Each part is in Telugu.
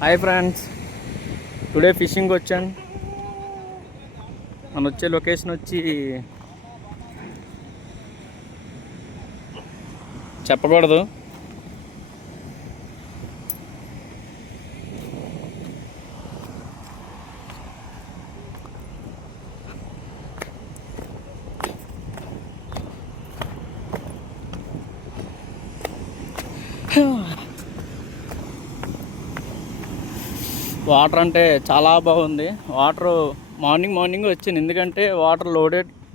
హాయ్ ఫ్రెండ్స్, టుడే ఫిషింగ్ వచ్చాను. మనం వచ్చే లొకేషన్ వచ్చి చెప్పకూడదు. వాటర్ అంటే చాలా బాగుంది. వాటర్ మార్నింగ్ వచ్చింది, ఎందుకంటే వాటర్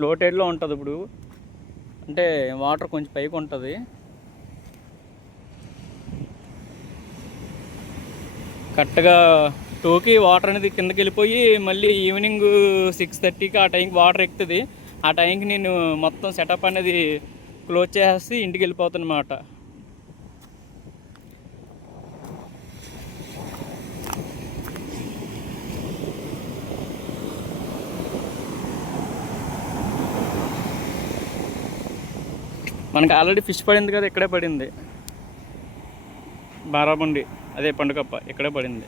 లోటెడ్లో ఉంటుంది. ఇప్పుడు అంటే వాటర్ కొంచెం పైకి ఉంటుంది. కరెక్ట్గా 2కి వాటర్ అనేది కిందకి వెళ్ళిపోయి మళ్ళీ ఈవినింగ్ 6:30కి ఆ టైంకి వాటర్ ఎక్కుతుంది. ఆ టైంకి నేను మొత్తం సెటప్ అనేది క్లోజ్ చేసేసి ఇంటికి వెళ్ళిపోతానమాట. మనకు ఆల్రెడీ ఫిష్ పడింది కదా, ఇక్కడే పడింది. బారాముండి అదే పండుగప్ప ఇక్కడే పడింది.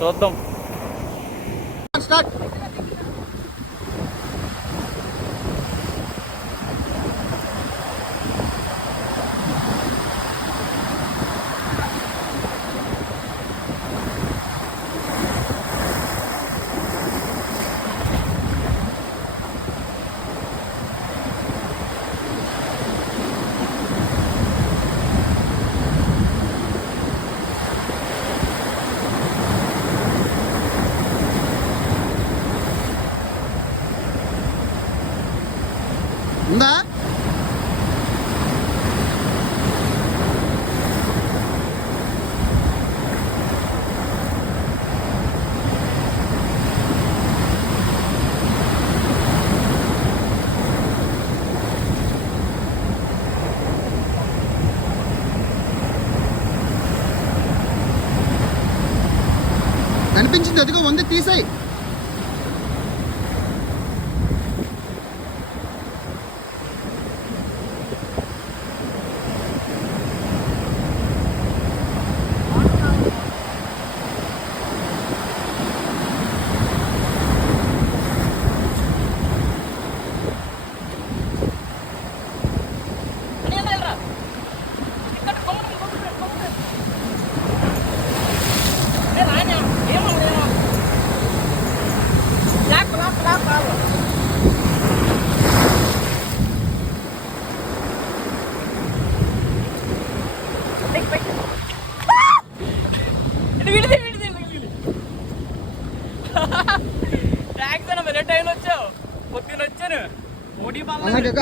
చూద్దాం. ఉందా? కనిపించింది, అదిగో ఉంది, తీసాయి.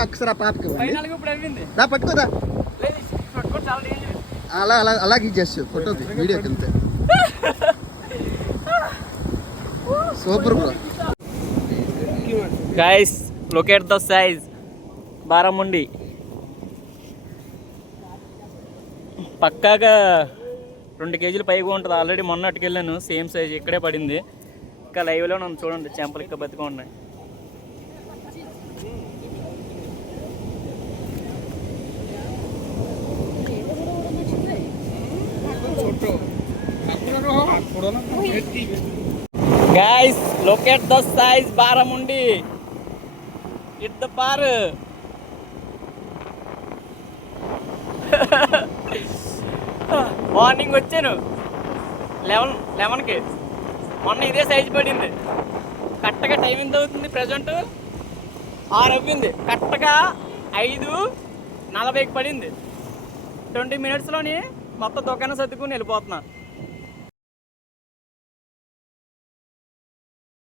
అక్షరా పాపకి పట్టుకోదా, అలా అలా అలాగే చేస్తావు ఫోటోకి వీడియోకి వెళ్తే super bro. Guys, look at the size. Barramundi పక్కాగా 2 కేజీలు పైగా ఉంటుంది. ఆల్రెడీ మొన్న అట్టుకెళ్ళాను, సేమ్ సైజ్ ఇక్కడే పడింది. ఇంకా లైవ్లో నన్ను చూడండి, చెంపలు ఇంకా బతిగా ఉన్నాయి. Guys, look at the size Baramundi. Hit the par. Morning వచ్చాను 11కి. మొన్న ఇదే సైజు పడింది. కరెక్ట్గా టైం ఎంత అవుతుంది? ప్రజెంట్ 6 అవ్వింది. కరెక్ట్గా 5:40కి పడింది. 20 minutesలోని మొత్తం దుకాణం సర్దుకుని వెళ్ళిపోతున్నా.